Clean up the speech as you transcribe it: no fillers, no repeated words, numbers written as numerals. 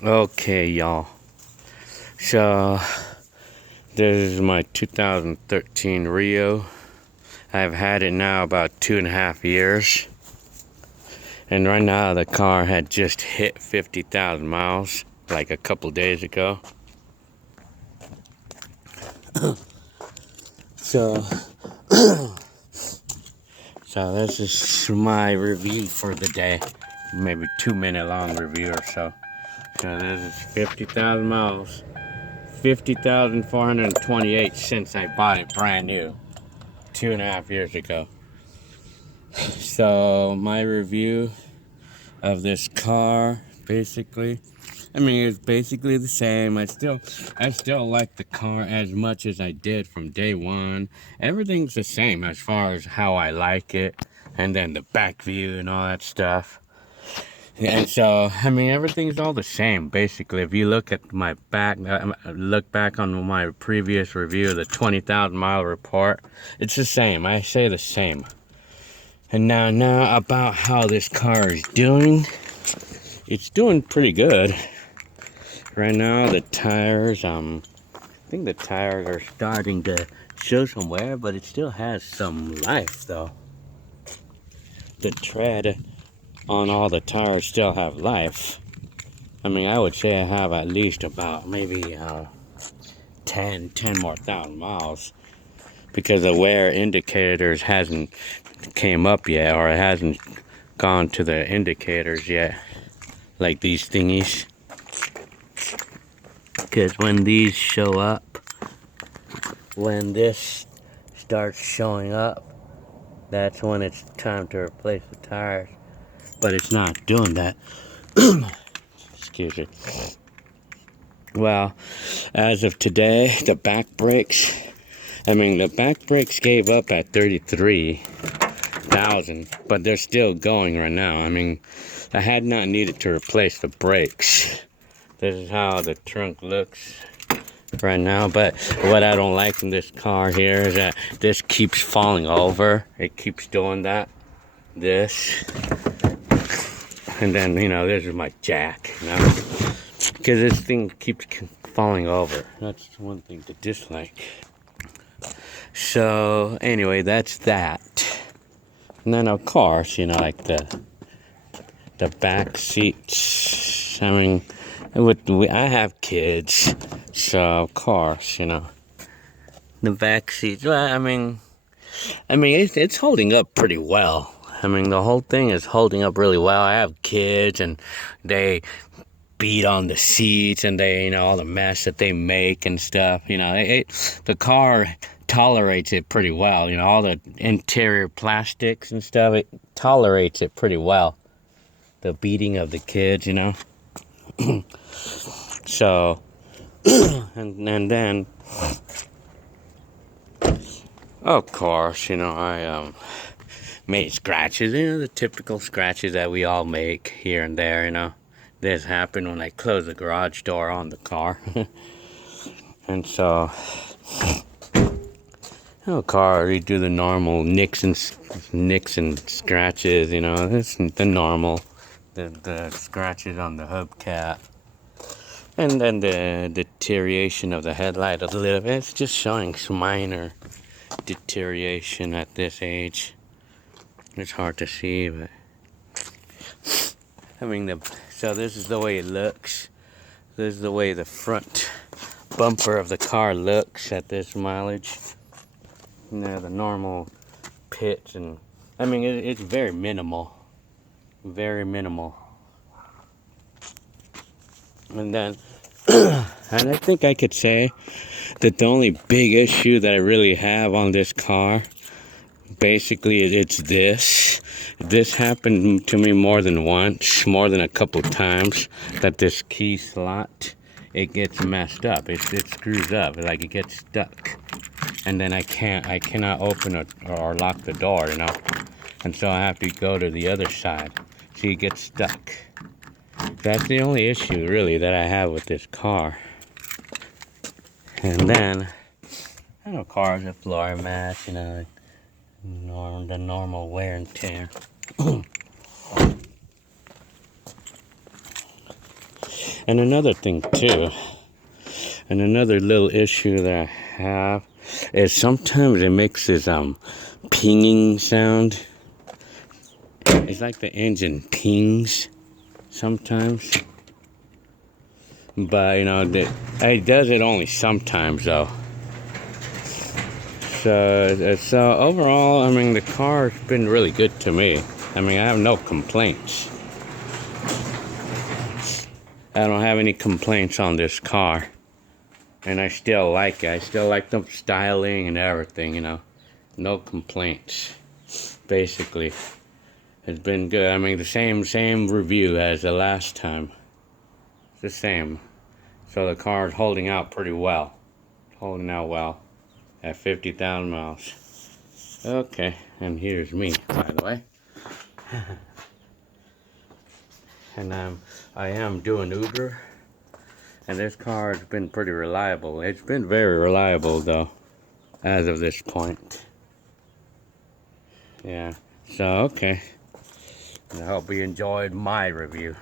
Okay, y'all. So, this is my 2013 Rio. I've had it now about 2.5 years. And right now, the car had just hit 50,000 miles like a couple days ago. So, this is my review for the day. Maybe 2 minute long review or so. So, this is 50,000 miles. 50,428 since I bought it brand new 2.5 years ago. So my review of this car, basically, it's basically the same. I still like the car as much as I did from day one. Everything's the same as far as how I like it, and then the back view and all that stuff. And so, everything's all the same, basically. If you look at my back, look back on my previous review, the 20,000 mile report, it's the same. I say the same. And now about how this car is doing. It's doing pretty good. Right now, the tires, I think the tires are starting to show some wear, but it still has some life, though. The tread on all the tires still have life. I would say I have at least about maybe 10 more thousand miles, because the wear indicators hasn't came up yet, or it hasn't gone to the indicators yet, like these thingies. Because when these show up, when this starts showing up, that's when it's time to replace the tires. But it's not doing that. Excuse me. Well, as of today, the back brakes, the back brakes gave up at 33,000, but they're still going right now. I had not needed to replace the brakes. This is how the trunk looks right now. But what I don't like in this car here is that this keeps falling over. It keeps doing that. This. And then, this is my jack, because this thing keeps falling over. That's one thing to dislike. So anyway, that's that. And then of course, like the back seats. I have kids, so of course, the back seats. Well, it's holding up pretty well. The whole thing is holding up really well. I have kids, and they beat on the seats, and they, all the mess that they make and stuff. The car tolerates it pretty well. All the interior plastics and stuff, it tolerates it pretty well. The beating of the kids, So, and then, of course, I made scratches, the typical scratches that we all make here and there, This happened when I closed the garage door on the car. And so, car, we do the normal nicks and scratches, it's the normal, the scratches on the hubcap. And then the deterioration of the headlight a little bit. It's just showing some minor deterioration at this age. It's hard to see, but so this is the way it looks. This is the way the front bumper of the car looks at this mileage. The normal pits, and it's very minimal. Very minimal. And then, and I think I could say that the only big issue that I really have on this car, basically, it's this. This happened to me more than once, more than a couple times, that this key slot, it gets messed up. It screws up, like it gets stuck. And then I cannot open it or lock the door, And so I have to go to the other side. So it gets stuck. That's the only issue, really, that I have with this car. And then, cars are floor mats, the normal wear and tear. And another thing too, and another little issue that I have is sometimes it makes this pinging sound. It's like the engine pings sometimes, but you know it does it only sometimes though. So overall, I mean, the car's been really good to me. I mean, I have no complaints. I don't have any complaints on this car. And I still like it. I still like the styling and everything, you know. No complaints. Basically. It's been good. I mean, the same review as the last time. It's the same. So the car is holding out pretty well. Holding out well. At 50,000 miles. Okay, and here's me, by the way. And I am doing Uber. And this car has been pretty reliable. It's been very reliable, though, as of this point. Yeah, so, okay. I hope you enjoyed my review.